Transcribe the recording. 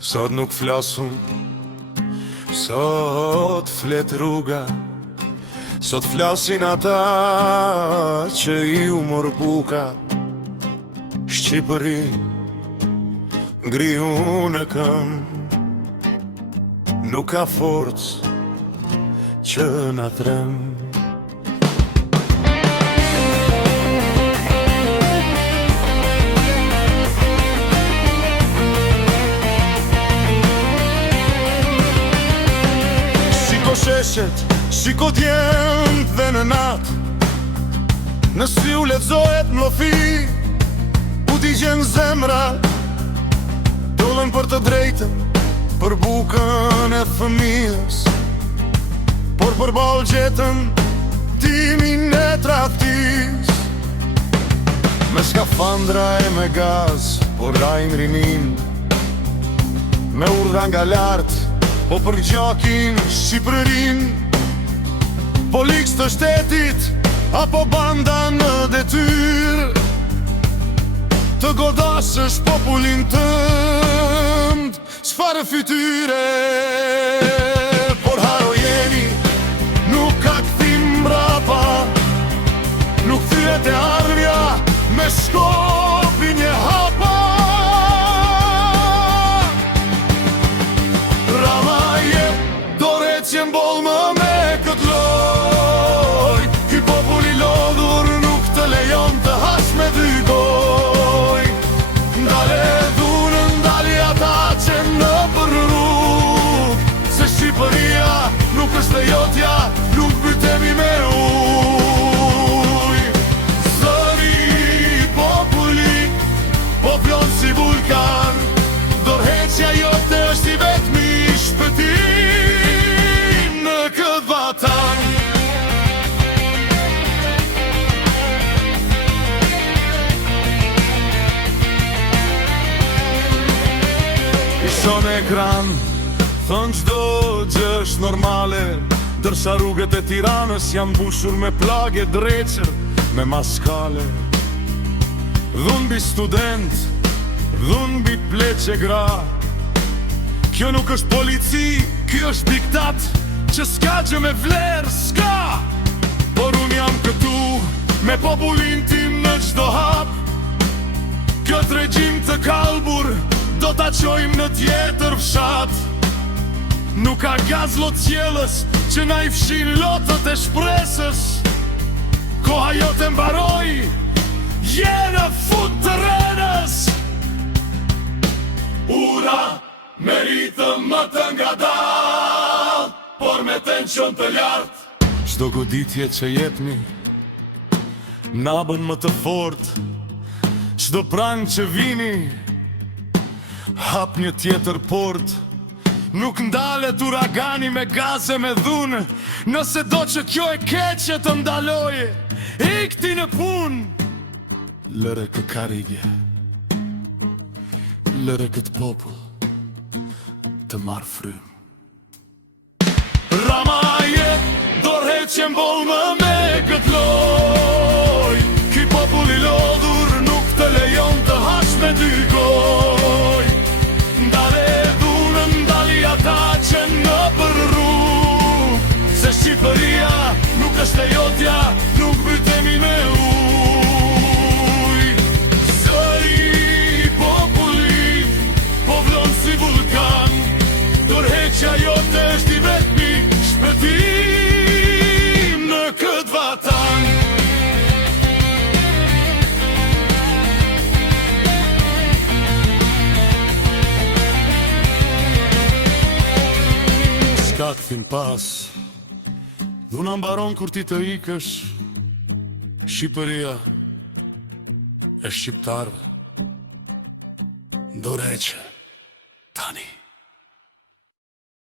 Sot nuk flasun, sot flet rruga, sot flasin ata që ju mor buka. Shqipëri, ngrihu në këmbë, nuk ka forcë që na trem. Sheshet, shiko djem dhe në nat, në sy u lexohet mlofi, u t'i gjen zemra, dollën për të drejtën, për bukën e fëmijës, por për ball gjetën timin e tradhtis. Me skafandra e me gaz, por rajmë rinin, me urdhra nga lartë, po për gjakin Shqipërin, poliks të shtetit, apo banda në detyr, të godasësh popullin tënd, çfarë fytyre. Por haro jeni, nuk ka kthim mbrapa, nuk thyet e ardhja me shkopin e hapa. Që mboll më me këtë loj, ky popull i lodhur nuk të lejon të hash me dy goj. Ndale dhunën, ndali ata që në për rrug, se Shqipëria nuk është e jotja, nuk bytemi me uj. Zëri populli, po vjon si vulkan, dorëheqja jote është i vetmi shpëtim. Son ekran, thon çdo gjë është normale, dërsa rrugët e Tiranës janë mbushur me plagë dreqër, me maskale. Dhun mbi student, dhun mbi pleqe gra. Kjo nuk është polici, kjo është diktat që s'ka gjë me vlerë, s'ka. Por unë jam këtu me popullin tim në çdo hap. Këtë regjim të kalbur do t'a qojmë në tjetër fshat. Nuk ka gaz lot qjelës që na i fshin lotët e shpresës. Koha jote mbaroj, je në fut të renës. Ura meritëm më të ngadal, por me tension të lartë. Çdo goditje që jepni na bën më të fort. Çdo prang që vini hap një tjetër port. Nuk ndalet uragani me gaze me dhunë, nëse do që kjo e keqe të ndaloje, ikti në pun. Lëre kë karigje, lëre këtë popull të marë frym. Rama jet, dorëheqje mboll më me këtë loj, ky popull i lodhur nuk të lejon të hash me dy goj. Ndale dhunën, ndali ata që në për rrug, se Shqipëria nuk është e jotja, nuk bytemi me uj. Zëri populli, po vlon si vulkan, dorëheqja jote është i vetmi shpëtim në këtë vatan. Ka këthim pas, dhuna mbaron kur ti të ikësh. Shqipëria e shqiptarve dorëheqe tani.